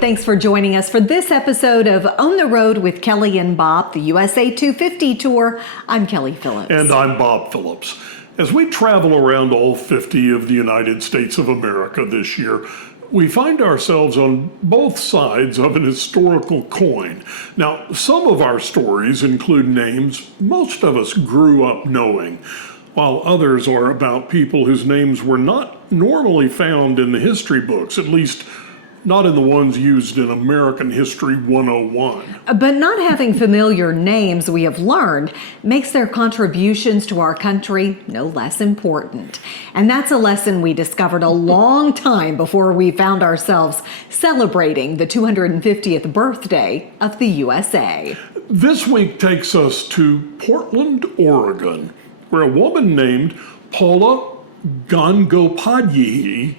and thanks for joining us for this episode of On the Road with Kelly and Bob, the USA 250 Tour. I'm Kelly Phillips. And I'm Bob Phillips. As we travel around all 50 of the United States of America this year, we find ourselves on both sides of an historical coin. Now, some of our stories include names most of us grew up knowing, while others are about people whose names were not normally found in the history books, at least not in the ones used in American History 101. But not having familiar names, we have learned, makes their contributions to our country no less important. And that's a lesson we discovered a long time before we found ourselves celebrating the 250th birthday of the USA. This week takes us to Portland, Oregon, where a woman named Paula Gangopadhyay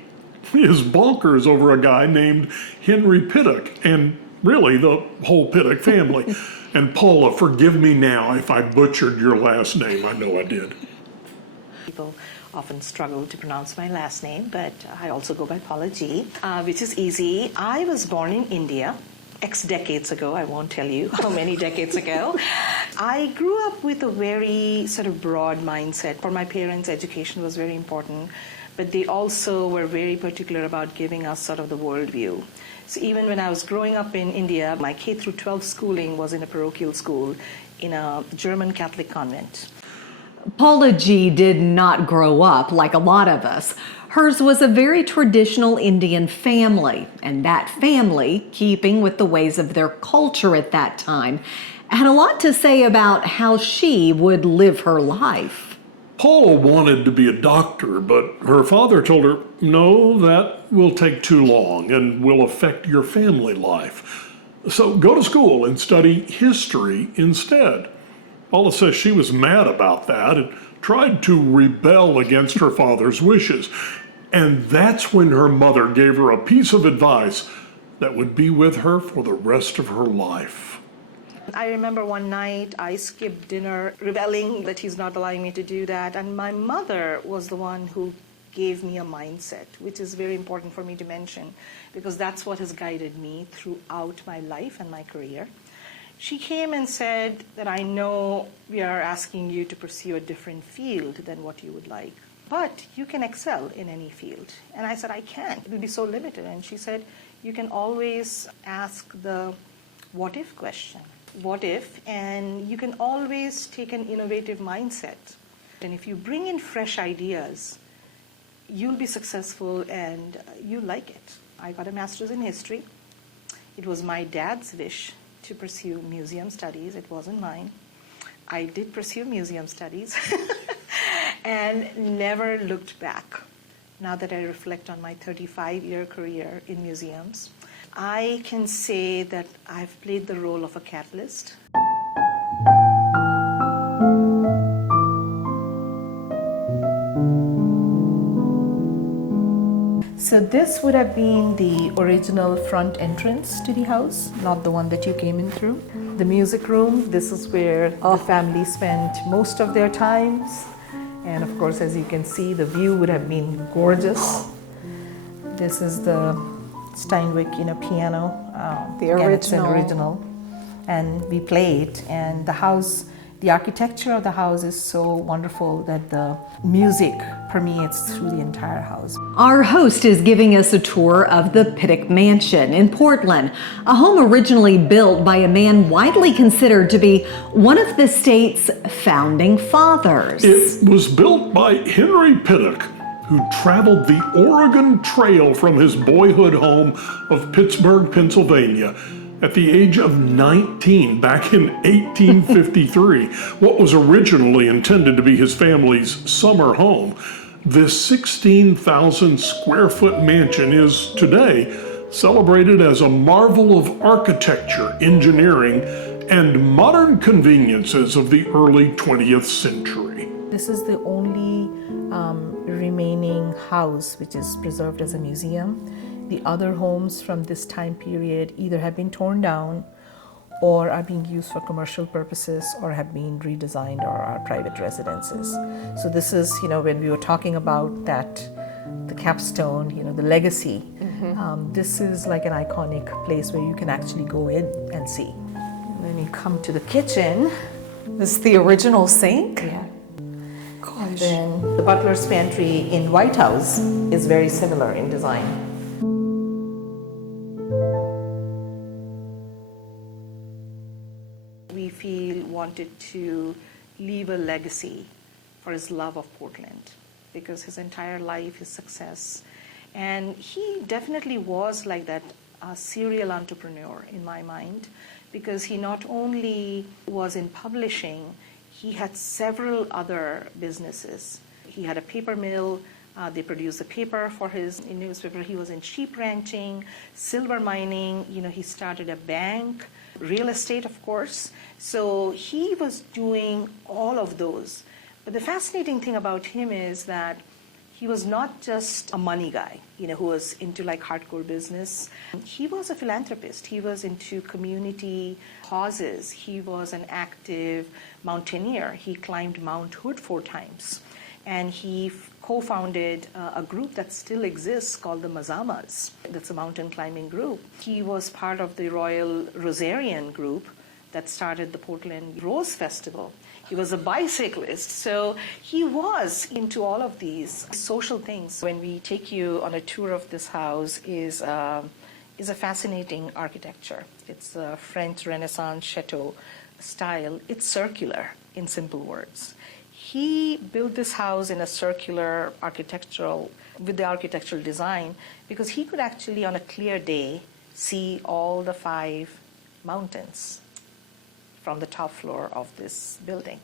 is bonkers over a guy named Henry Pittock, and really the whole Pittock family. And Paula, forgive me now if I butchered your last name. I know I did. People often struggle to pronounce my last name, but I also go by Paula G, which is easy. I was born in India, X decades ago. I won't tell you how many decades ago. I grew up with a very sort of broad mindset. For my parents, education was very important, but they also were very particular about giving us sort of the worldview. So even when I was growing up in India, my K through 12 schooling was in a parochial school in a German Catholic convent. Paula G did not grow up like a lot of us. Hers was a very traditional Indian family, and that family, keeping with the ways of their culture at that time, had a lot to say about how she would live her life. Paula wanted to be a doctor, but her father told her, no, that will take too long and will affect your family life. So go to school and study history instead. Paula says she was mad about that and tried to rebel against her father's wishes. And that's when her mother gave her a piece of advice that would be with her for the rest of her life. I remember one night I skipped dinner, rebelling that he's not allowing me to do that. And my mother was the one who gave me a mindset, which is very important for me to mention, because that's what has guided me throughout my life and my career. She came and said that I know we are asking you to pursue a different field than what you would like, but you can excel in any field. And I said, I can't. It will be so limited. And she said, you can always ask the what if question. What if? And you can always take an innovative mindset. And if you bring in fresh ideas, you'll be successful and you'll like it. I got a master's in history. It was my dad's wish to pursue museum studies. It wasn't mine. I did pursue museum studies and never looked back. Now that I reflect on my 35-year career in museums, I can say that I've played the role of a catalyst. So this would have been the original front entrance to the house, not the one that you came in through. The music room, this is where the family spent most of their times. And of course, as you can see, the view would have been gorgeous. This is the Steinway, piano. The Again, original. it's an original. And we play it. And the house, the architecture of the house is so wonderful that the music permeates through the entire house. Our host is giving us a tour of the Pittock Mansion in Portland, a home originally built by a man widely considered to be one of the state's founding fathers. It was built by Henry Pittock, who traveled the Oregon Trail from his boyhood home of Pittsburgh, Pennsylvania, at the age of 19 back in 1853, what was originally intended to be his family's summer home. This 16,000 square foot mansion is today celebrated as a marvel of architecture, engineering, and modern conveniences of the early 20th century. This is the only remaining house which is preserved as a museum. The other homes from this time period either have been torn down or are being used for commercial purposes or have been redesigned or are private residences. So this is, when we were talking about that, the capstone, the legacy, This is like an iconic place where you can actually go in and see. And then you come to the kitchen. This is the original sink? Yeah. Gosh. Then the butler's pantry in White House is very similar in design. We feel wanted to leave a legacy for his love of Portland, because his entire life, his success, and he definitely was like that serial entrepreneur in my mind, because he not only was in publishing, he had several other businesses. He had a paper mill. They produced the paper for his newspaper. He was in sheep ranching, silver mining. He started a bank, real estate, of course. So he was doing all of those. But the fascinating thing about him is that he was not just a money guy, who was into like hardcore business. He was a philanthropist. He was into community causes. He was an active mountaineer. He climbed Mount Hood 4 times. And he co-founded a group that still exists called the Mazamas. That's a mountain climbing group. He was part of the Royal Rosarian group that started the Portland Rose Festival. He was a bicyclist, so he was into all of these social things. When we take you on a tour of this house is a fascinating architecture. It's a French Renaissance Château style. It's circular, in simple words. He built this house in a circular with the architectural design, because he could actually, on a clear day, see all the 5 mountains from the top floor of this building.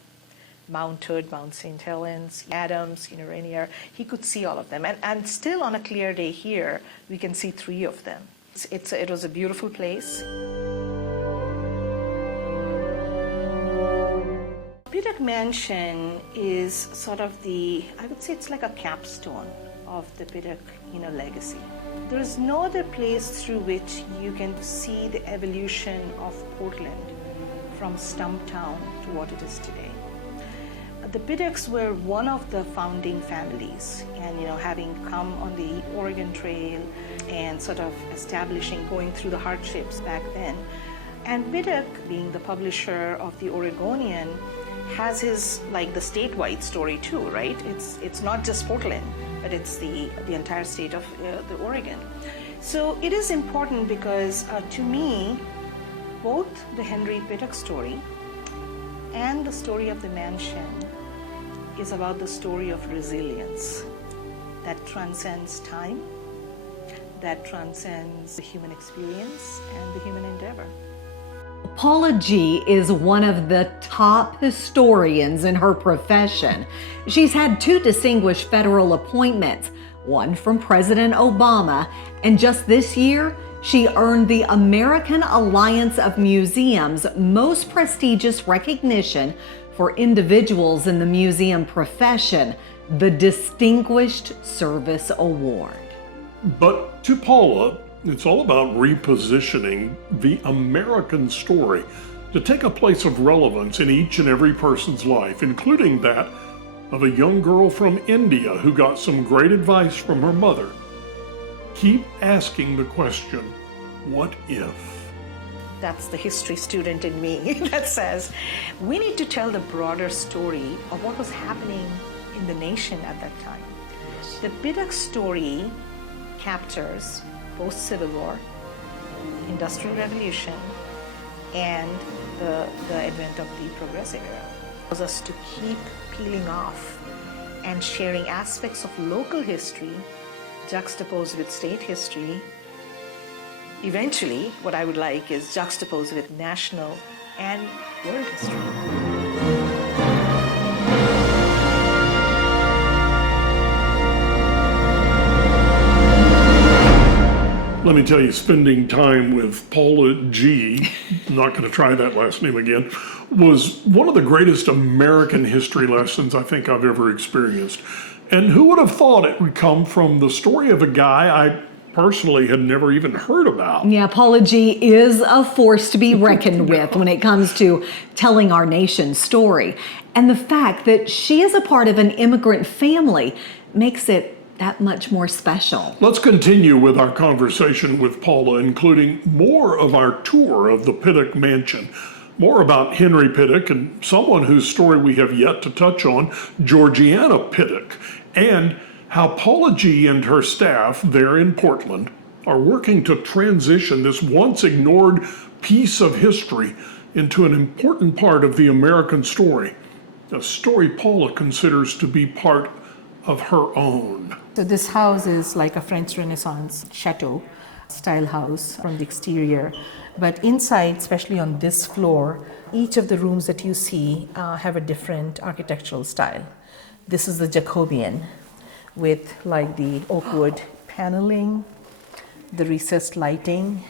Mount Hood, Mount St. Helens, Adams, Rainier. He could see all of them. And still on a clear day here, we can see 3 of them. It was a beautiful place. Pittock Mansion is sort of I would say it's like a capstone of the Pittock, legacy. There is no other place through which you can see the evolution of Portland from Stumptown to what it is today. The Pittocks were one of the founding families, and having come on the Oregon Trail and sort of going through the hardships back then. And Pittock, being the publisher of the Oregonian, has his the statewide story too, right? It's not just Portland, but it's the entire state of the Oregon. So it is important because to me, both the Henry Pittock story and the story of the mansion is about the story of resilience that transcends time, that transcends the human experience and the human endeavor. Paula G. is one of the top historians in her profession. She's had 2 distinguished federal appointments, one from President Obama, and just this year, she earned the American Alliance of Museums' most prestigious recognition for individuals in the museum profession, the Distinguished Service Award. But to Paula, it's all about repositioning the American story to take a place of relevance in each and every person's life, including that of a young girl from India who got some great advice from her mother. Keep asking the question, what if? That's the history student in me that says we need to tell the broader story of what was happening in the nation at that time. The Pittock story captures post-Civil War, Industrial Revolution, and the advent of the Progressive era. It allows us to keep peeling off and sharing aspects of local history juxtaposed with state history. Eventually, what I would like is juxtaposed with national and world history. Let me tell you, spending time with Paula G., I'm not going to try that last name again, was one of the greatest American history lessons I think I've ever experienced. And who would have thought it would come from the story of a guy I personally had never even heard about? Yeah, Paula G. is a force to be reckoned with when it comes to telling our nation's story. And the fact that she is a part of an immigrant family makes it that much more special. Let's continue with our conversation with Paula, including more of our tour of the Pittock Mansion, more about Henry Pittock and someone whose story we have yet to touch on, Georgiana Pittock, and how Paula G. and her staff there in Portland are working to transition this once ignored piece of history into an important part of the American story, a story Paula considers to be part of her own. So this house is like a French Renaissance Château style house from the exterior. But inside, especially on this floor, each of the rooms that you see have a different architectural style. This is the Jacobean with like the oak wood paneling, the recessed lighting.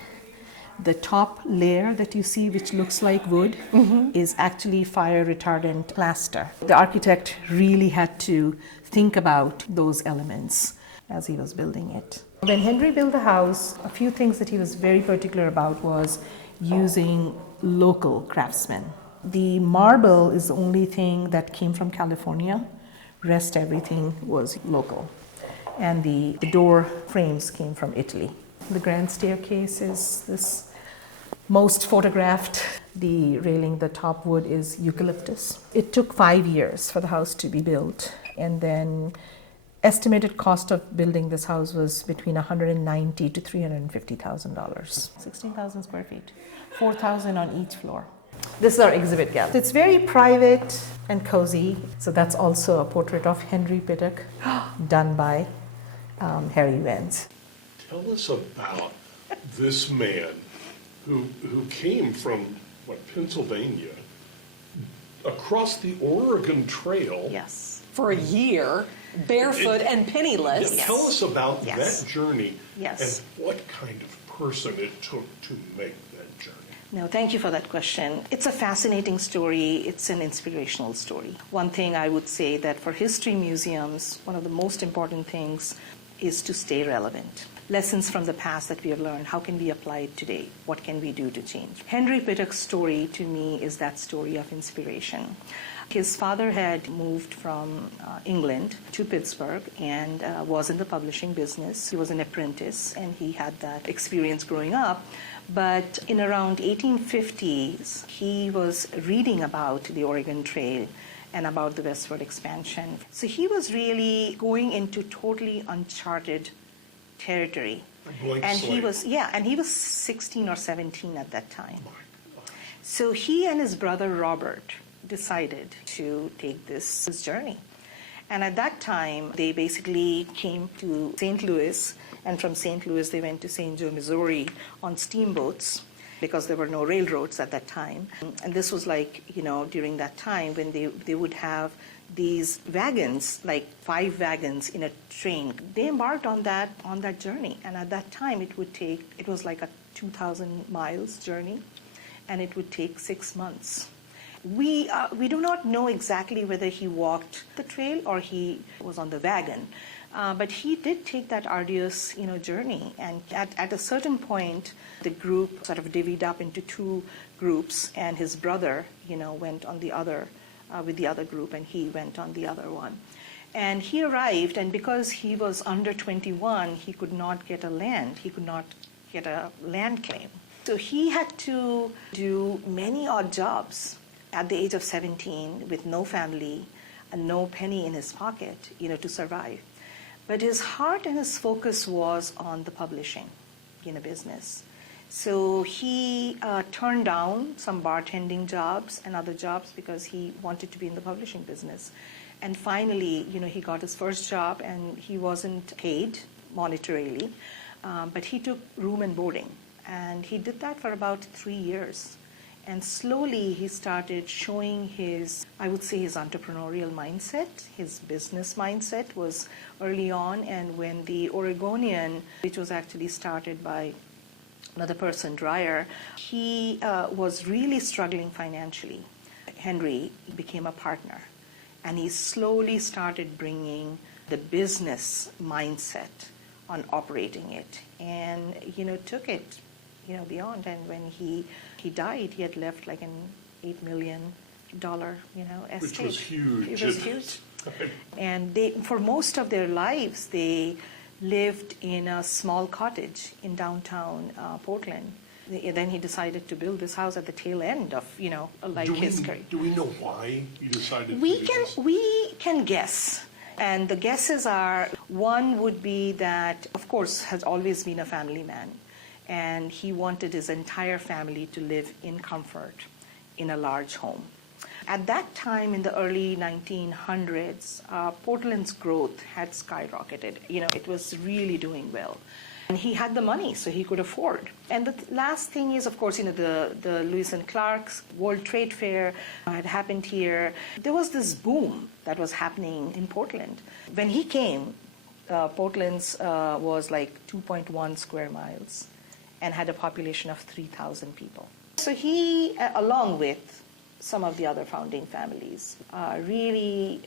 The top layer that you see, which looks like wood, is actually fire retardant plaster. The architect really had to think about those elements as he was building it. When Henry built the house, a few things that he was very particular about was using local craftsmen. The marble is the only thing that came from California. Rest everything was local. And the door frames came from Italy. The grand staircase is this most photographed. The railing, the top wood is eucalyptus. It took 5 years for the house to be built, and then estimated cost of building this house was between $190,000 to $350,000. 16,000 square feet, 4,000 on each floor. This is our exhibit gallery. It's very private and cozy. So that's also a portrait of Henry Pittock done by Harry Vance. Tell us about this man who came from, Pennsylvania, across the Oregon Trail. Yes. For a year, barefoot and penniless. Yeah, tell us about Yes. that journey Yes. and what kind of person it took to make that journey. No, thank you for that question. It's a fascinating story. It's an inspirational story. One thing I would say that for history museums, one of the most important things is to stay relevant. Lessons from the past that we have learned, how can we apply it today? What can we do to change? Henry Pittock's story, to me, is that story of inspiration. His father had moved from England to Pittsburgh and was in the publishing business. He was an apprentice, and he had that experience growing up. But in around 1850s, he was reading about the Oregon Trail and about the westward expansion. So he was really going into totally uncharted territory. And he was 16 or 17 at that time. So he and his brother Robert decided to take this journey. And at that time, they basically came to St. Louis, and from St. Louis they went to St. Joe, Missouri on steamboats because there were no railroads at that time. And this was like, during that time when they would have these wagons, like 5 wagons in a train. They embarked on that journey, and at that time it was like a 2,000 miles journey, and it would take 6 months. We do not know exactly whether he walked the trail or he was on the wagon, but he did take that arduous journey. And at a certain point, the group sort of divvied up into 2 groups, and his brother went on the other with the other group, and he went on the other one. And he arrived, and because he was under 21, he could not get a land. He could not get a land claim. So he had to do many odd jobs at the age of 17 with no family and no penny in his pocket, to survive. But his heart and his focus was on the publishing, business. So he turned down some bartending jobs and other jobs because he wanted to be in the publishing business. And finally, he got his first job, and he wasn't paid monetarily, but he took room and boarding. And he did that for about 3 years. And slowly he started showing his entrepreneurial mindset. His business mindset was early on. And when the Oregonian, which was actually started by another person, Dreyer, he was really struggling financially. Henry became a partner, and he slowly started bringing the business mindset on operating it, and took it beyond. And when he died, he had left like an $8 million estate. Which was huge. It was huge. And they, for most of their lives, they lived in a small cottage in downtown Portland. Then he decided to build this house at the tail end of, his career. Do we know why he decided to do We this? can guess. And the guesses are, one would be that, of course, has always been a family man. And he wanted his entire family to live in comfort in a large home. At that time, in the early 1900s, Portland's growth had skyrocketed. It was really doing well. And he had the money, so he could afford. And the last thing is, of course, the Lewis and Clark's World Trade Fair had happened here. There was this boom that was happening in Portland. When he came, Portland's was like 2.1 square miles and had a population of 3,000 people. So he, along with some of the other founding families, really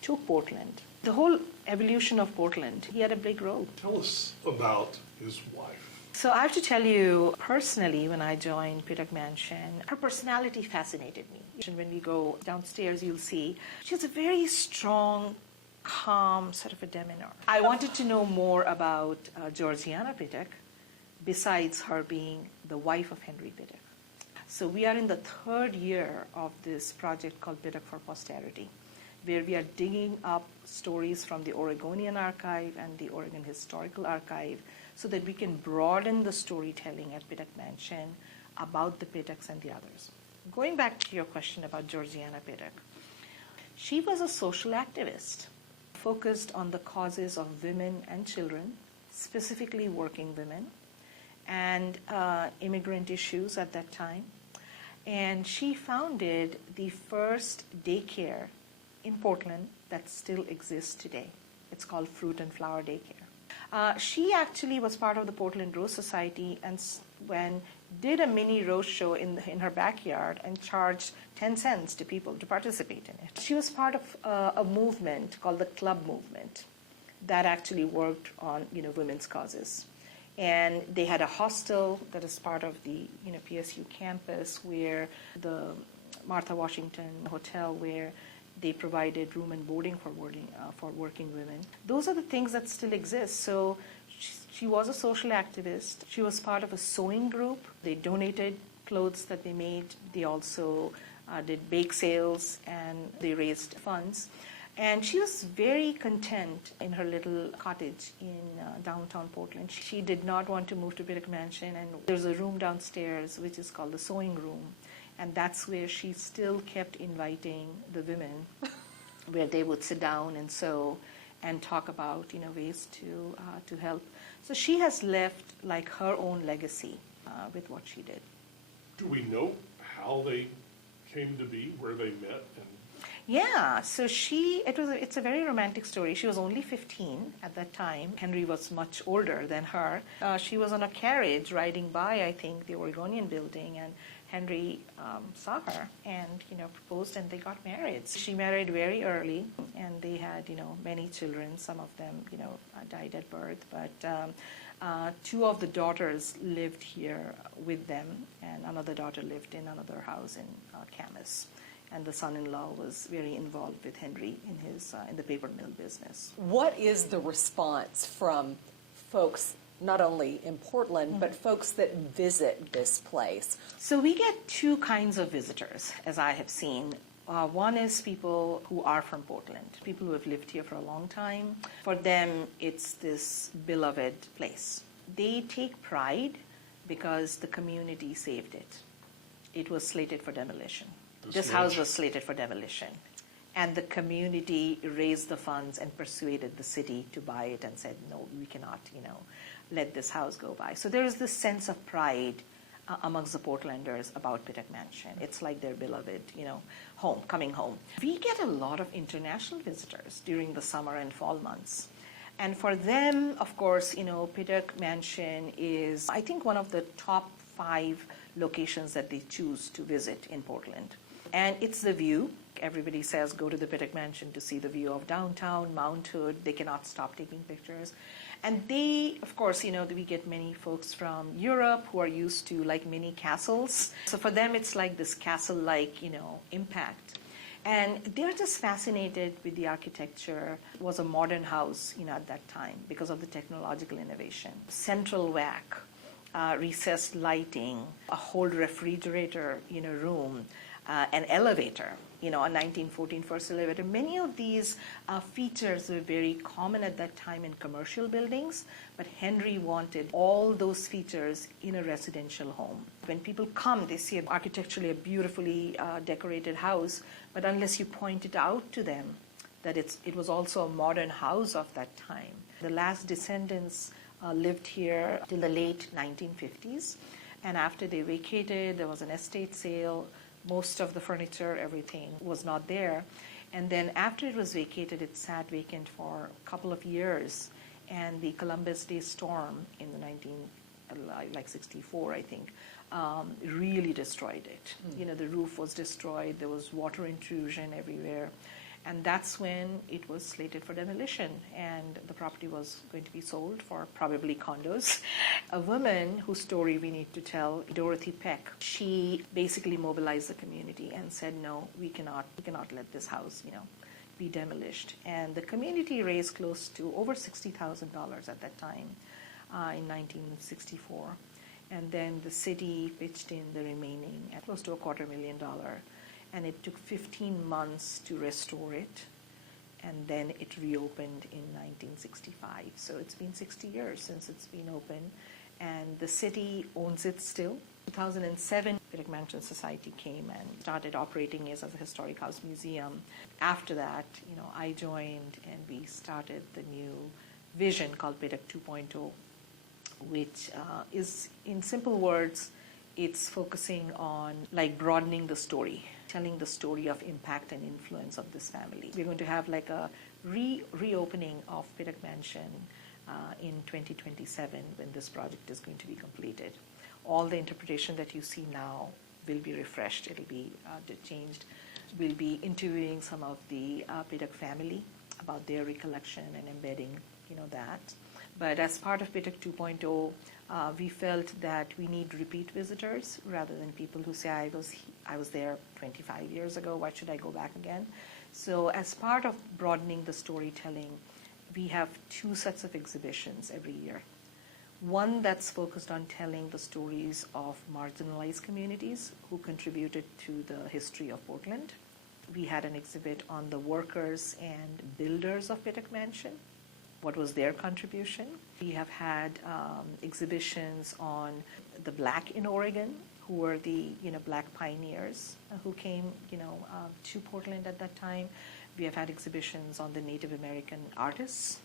took Portland. The whole evolution of Portland, he had a big role. Tell us about his wife. So I have to tell you, personally, when I joined Pittock Mansion, her personality fascinated me. When we go downstairs, you'll see she has a very strong, calm sort of a demeanor. I wanted to know more about Georgiana Pittock, besides her being the wife of Henry Pittock. So we are in the third year of this project called Pittock for Posterity, where we are digging up stories from the Oregonian Archive and the Oregon Historical Archive so that we can broaden the storytelling at Pittock Mansion about the Pittocks and the others. Going back to your question about Georgiana Pittock, she was a social activist focused on the causes of women and children, specifically working women, and immigrant issues at that time. And she founded the first daycare in Portland that still exists today. It's called Fruit and Flower Daycare. She actually was part of the Portland Rose Society and did a mini rose show in her backyard and charged 10 cents to people to participate in it. She was part of a movement called the Club Movement that actually worked on women's causes. And they had a hostel that is part of the PSU campus, where the Martha Washington Hotel, where they provided room and boarding for working women. Those are the things that still exist. So she was a social activist. She was part of a sewing group. They donated clothes that they made. They also did bake sales, and they raised funds. And she was very content in her little cottage in downtown Portland. She did not want to move to Pittock Mansion, and there's a room downstairs which is called the sewing room, and that's where she still kept inviting the women, where they would sit down and sew and talk about ways to help. So she has left like her own legacy with what she did. Do we know how they came to be, where they met? Yeah, so it's a very romantic story. She was only 15 at that time. Henry was much older than her. She was on a carriage riding by, I think, the Oregonian building, and Henry saw her and proposed, and they got married. She married very early, and they had many children. Some of them died at birth, but two of the daughters lived here with them, and another daughter lived in another house in Camas. And the son-in-law was very involved with Henry in the paper mill business. What is the response from folks, not only in Portland, but folks that visit this place? So we get two kinds of visitors, as I have seen. One is people who are from Portland, people who have lived here for a long time. For them, it's this beloved place. They take pride because the community saved it. It was slated for demolition. This house was slated for demolition. And the community raised the funds and persuaded the city to buy it and said, no, we cannot, let this house go by. So there is this sense of pride amongst the Portlanders about Pittock Mansion. It's like their beloved, home, coming home. We get a lot of international visitors during the summer and fall months. And for them, of course, Pittock Mansion is, I think, one of the top 5 locations that they choose to visit in Portland. And it's the view. everybody says, go to the Pittock Mansion to see the view of downtown, Mount Hood. They cannot stop taking pictures. And they, of course, we get many folks from Europe who are used to like mini castles. So for them, it's like this castle-like, impact. And they're just fascinated with the architecture. It was a modern house, at that time because of the technological innovation. Central WAC, recessed lighting, a whole refrigerator, room, an elevator, a 1914 first elevator. Many of these features were very common at that time in commercial buildings, but Henry wanted all those features in a residential home. When people come, they see architecturally a beautifully decorated house, but unless you point it out to them that it was also a modern house of that time. The last descendants lived here till the late 1950s, and after they vacated, there was an estate sale. Most of the furniture, everything was not there. And then after it was vacated, it sat vacant for a couple of years. And the Columbus Day storm in the 64, I think, really destroyed it. The roof was destroyed. There was water intrusion everywhere. And that's when it was slated for demolition, and the property was going to be sold for probably condos. A woman whose story we need to tell, Dorothy Peck, she basically mobilized the community and said, no, we cannot let this house, be demolished. And the community raised close to over $60,000 at that time in 1964. And then the city pitched in the remaining at close to $250,000. And it took 15 months to restore it, and then it reopened in 1965. So it's been 60 years since it's been open, and the city owns it still. 2007, Pittock Mansion Society came and started operating as a historic house museum. After that, I joined, and we started the new vision called Pittock 2.0, which is, in simple words, it's focusing on like broadening the story, telling the story of impact and influence of this family. We're going to have like a reopening of Pittock Mansion in 2027 when this project is going to be completed. All the interpretation that you see now will be refreshed. It'll be changed. We'll be interviewing some of the Pittock family about their recollection and embedding, that. But as part of Pittock 2.0, we felt that we need repeat visitors rather than people who say, I was there 25 years ago, why should I go back again? So as part of broadening the storytelling, we have 2 sets of exhibitions every year. One that's focused on telling the stories of marginalized communities who contributed to the history of Portland. We had an exhibit on the workers and builders of Pittock Mansion. What was their contribution? We have had exhibitions on the Black in Oregon, who were the Black pioneers who came to Portland at that time. We have had exhibitions on the Native American artists.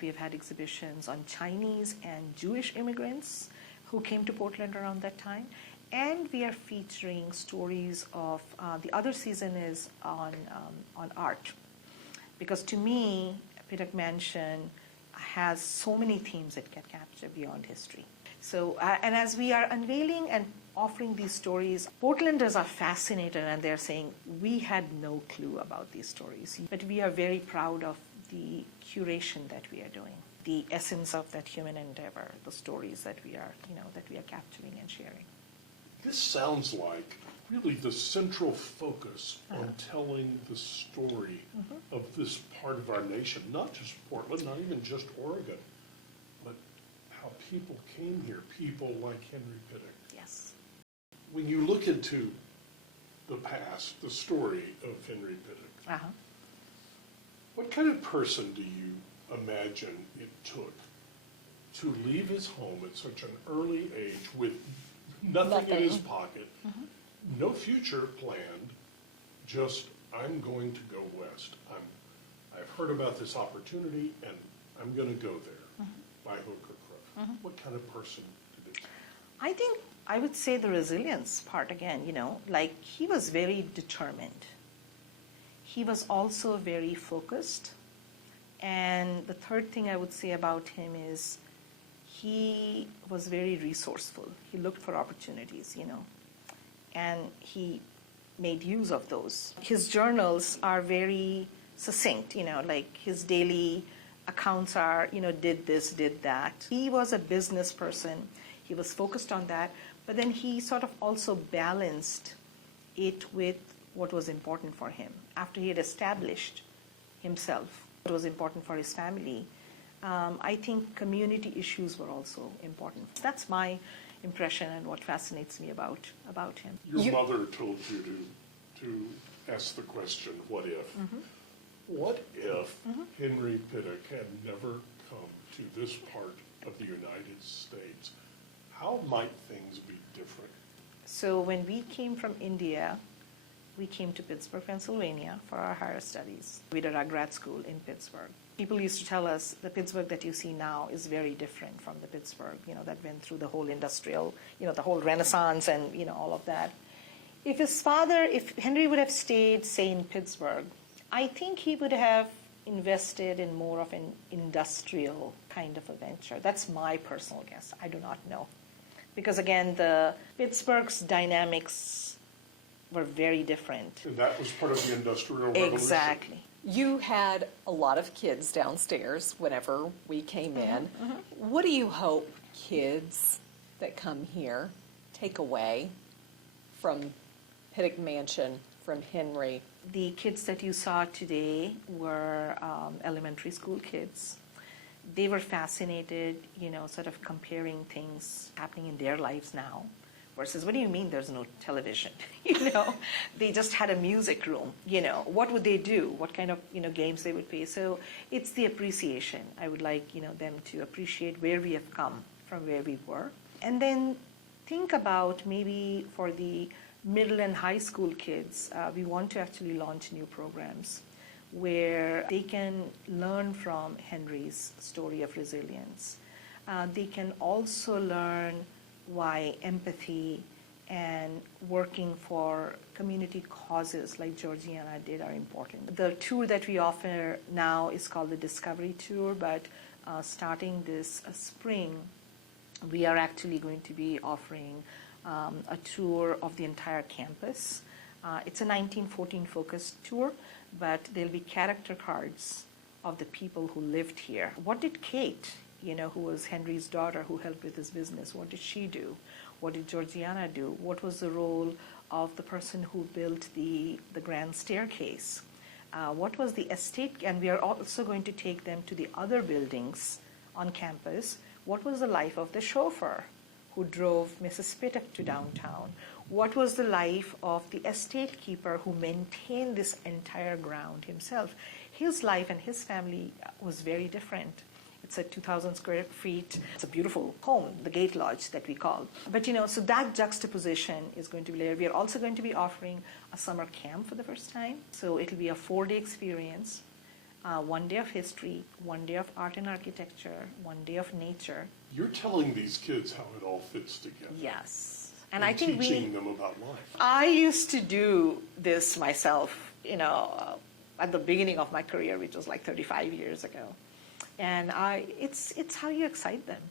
We have had exhibitions on Chinese and Jewish immigrants who came to Portland around that time. And we are featuring stories of, the other season is on art. Because to me, Pittock Mansion has so many themes it can capture beyond history. So, and as we are unveiling and offering these stories, Portlanders are fascinated and they're saying, we had no clue about these stories. But we are very proud of the curation that we are doing, the essence of that human endeavor, the stories that we are, that we are capturing and sharing. This sounds like really the central focus on telling the story of this part of our nation, not just Portland, not even just Oregon, but how people came here, people like Henry Pittock. Yes. When you look into the past, the story of Henry Pittock, what kind of person do you imagine it took to leave his home at such an early age with nothing in his pocket, no future planned, just I'm going to go west. I've heard about this opportunity and I'm going to go there by hook or crook. What kind of person did it? I think I would say the resilience part again, like he was very determined. He was also very focused. And the third thing I would say about him is he was very resourceful. He looked for opportunities, and he made use of those. His journals are very succinct, like his daily accounts are, did this, did that. He was a business person. He was focused on that, but then he sort of also balanced it with what was important for him. After he had established himself, what was important for his family, I think community issues were also important. That's my impression and what fascinates me about him. Your mother told you to ask the question, what if? What if Henry Pittock had never come to this part of the United States? How might things be different? So when we came from India, we came to Pittsburgh, Pennsylvania for our higher studies. We did our grad school in Pittsburgh. People used to tell us the Pittsburgh that you see now is very different from the Pittsburgh, that went through the whole industrial, the whole Renaissance and, all of that. If Henry would have stayed, say, in Pittsburgh, I think he would have invested in more of an industrial kind of a venture. That's my personal guess. I do not know. Because again, the Pittsburgh's dynamics were very different. And that was part of the Industrial Revolution. Exactly. You had a lot of kids downstairs whenever we came in. What do you hope kids that come here take away from Pittock Mansion, from Henry? The kids that you saw today were elementary school kids. They were fascinated, sort of comparing things happening in their lives now versus, what do you mean there's no television? They just had a music room. What would they do? What kind of, games they would play? So it's the appreciation. I would like, them to appreciate where we have come from where we were. And then think about maybe for the middle and high school kids, we want to actually launch new programs where they can learn from Henry's story of resilience. They can also learn why empathy and working for community causes like Georgiana did are important. The tour that we offer now is called the Discovery Tour, but starting this spring, we are actually going to be offering a tour of the entire campus. It's a 1914 focused tour, but there'll be character cards of the people who lived here. What did Kate, who was Henry's daughter who helped with his business, what did she do? What did Georgiana do? What was the role of the person who built the grand staircase? What was the estate? And we are also going to take them to the other buildings on campus. What was the life of the chauffeur who drove Mrs. Pittock to downtown? What was the life of the estate keeper who maintained this entire ground himself? His life and his family was very different. It's a 2,000 square feet. It's a beautiful home, the Gate Lodge that we call. But so that juxtaposition is going to be there. We are also going to be offering a summer camp for the first time. So it'll be a 4-day experience, 1 day of history, 1 day of art and architecture, 1 day of nature. You're telling these kids how it all fits together. Yes. And I think teaching them about life. I used to do this myself, at the beginning of my career, which was like 35 years ago. And it's how you excite them.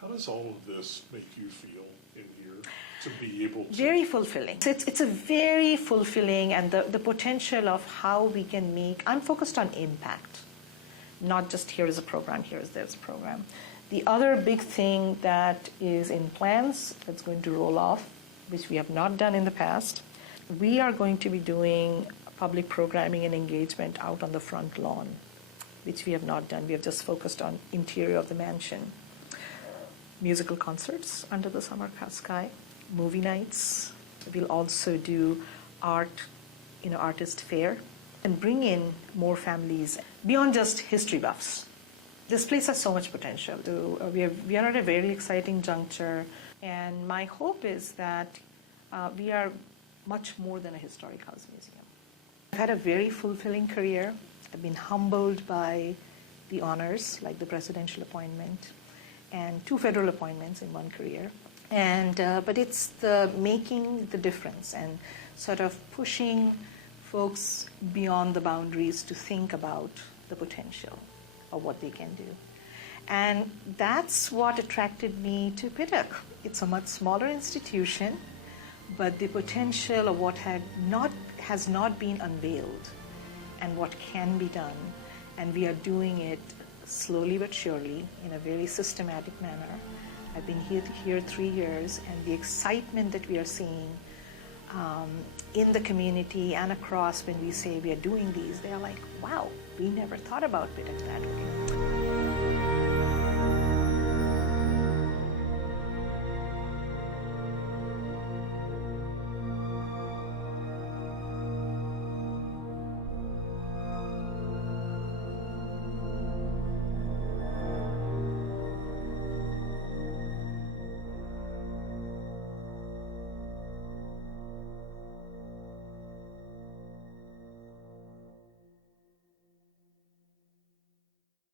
How does all of this make you feel in here to be able to? Very fulfilling. It's a very fulfilling, and the potential of how we can make, I'm focused on impact, not just here is a program, here is this program. The other big thing that is in plans that's going to roll off, which we have not done in the past, we are going to be doing public programming and engagement out on the front lawn, which we have not done. We have just focused on interior of the mansion. Musical concerts under the summer sky, movie nights. We'll also do art, artist fair, and bring in more families beyond just history buffs. This place has so much potential. We are at a very exciting juncture, and my hope is that we are much more than a historic house museum. I've had a very fulfilling career. I've been humbled by the honors, like the presidential appointment, and 2 federal appointments in one career. But it's the making the difference and sort of pushing folks beyond the boundaries to think about the potential of what they can do. And that's what attracted me to Pittock. It's a much smaller institution, but the potential of what has not been unveiled and what can be done, and we are doing it slowly but surely in a very systematic manner. I've been here 3 years, and the excitement that we are seeing in the community and across when we say we are doing these, they are like, wow, we never thought about Pittock that way.